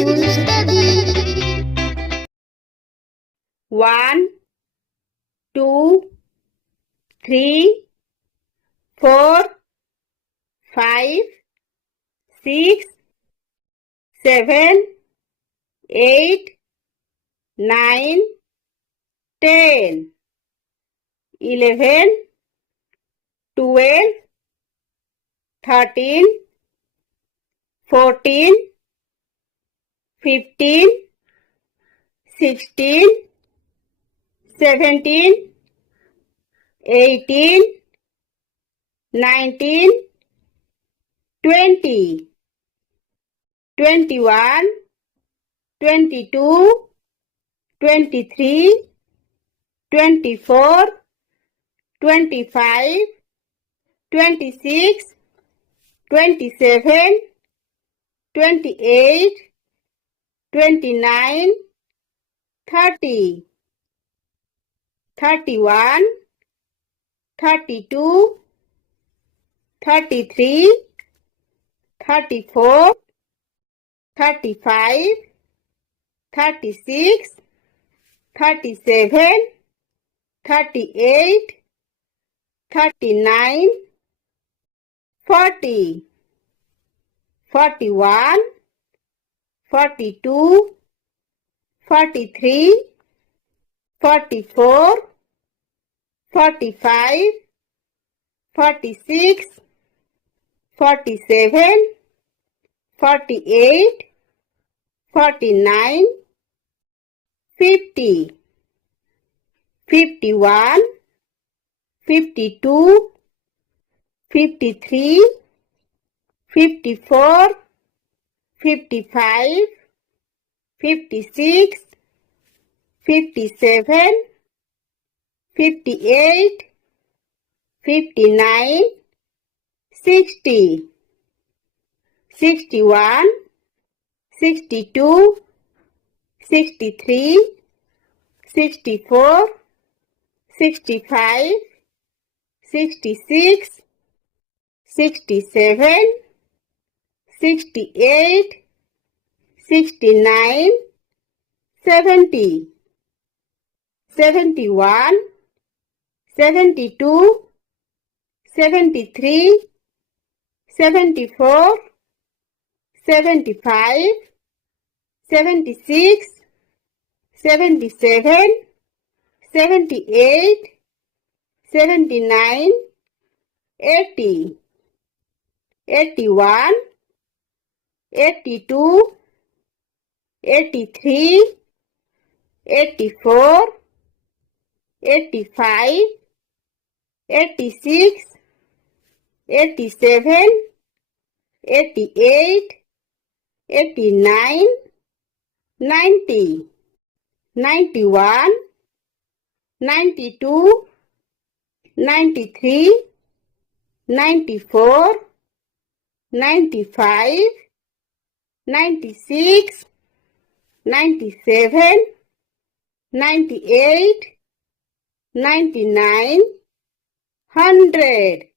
to study. 1, 2, 3, 4, 5, 6, 7, 8, 9, 10, 11, 12, 13, 14, 15, 16, 17, 18, 19, 20, 21, 22, 23, 24, 25, 26, 27, 28, 29, 30, 31, 32, 33, 34, 35, 36, 37, 38, 39, 40, 41, 42, 43, 44, 45, 46, 47, 48, 49, 50, 51, 52, 53, 54, 55, 56, 57, 58, 59, 60, 61, 62, 63, 64, 65, 66, 67, 68, 69, 70, 71, 72, 73, 74, 75, 76, 77, 78, 79, 80, 81, 82, 83, 84, 85, 86, 87, 88, 89, 90, 91, 92, 93, 94, 95, 96, 97, 98, 99, 100.